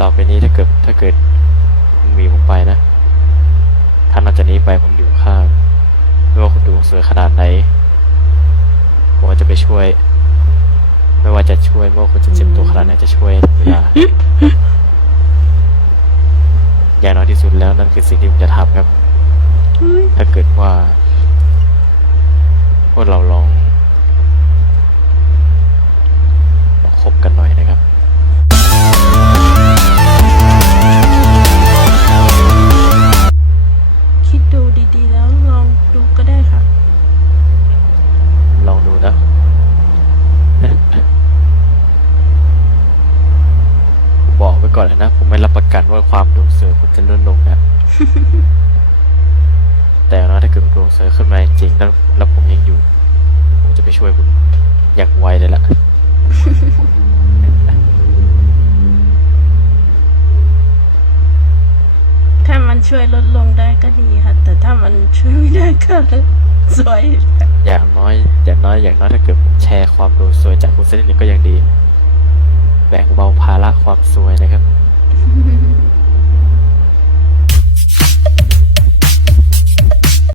ต่อไปนี้ถ้าเกิดถ้าเกิดมึงมีผมไปนะ ถ้านับจากนี้ไปผมอยู่ข้างไม่ว่าคุณดวงสวยขนาดไหนผมก็จะไปช่วย ไม่ว่าจะช่วยไม่ว่าคุณจะเจ็บตัวขนาดไหนจะช่วยทุกเวลาอย่างน้อยที่สุดแล้วนั่นคือสิ่งที่ผมจะทำครับเฮ้ยถ้าเกิดว่าพวกเราลอง กไว้ก่อนเลยนะ ผมไม่รับประกันว่าความดวงเสือคุณจะลดลงนะ แต่อย่างน้อยถ้าเกิดดวงเสือขึ้นมาจริงๆแล้วแล้วผมยังอยู่ ผมจะไปช่วยคุณอย่างไวเลยล่ะถ้ามันช่วยลดลงได้ก็ดีค่ะ แต่ถ้ามันช่วยไม่ได้ก็สวย อย่างน้อย อย่างน้อย อย่างน้อยถ้าเกิดผมแชร์ความดวงสวยจากคุณสักนิดหนึ่งก็ยังดี แบ่งเบาภาระความสวยนะครับ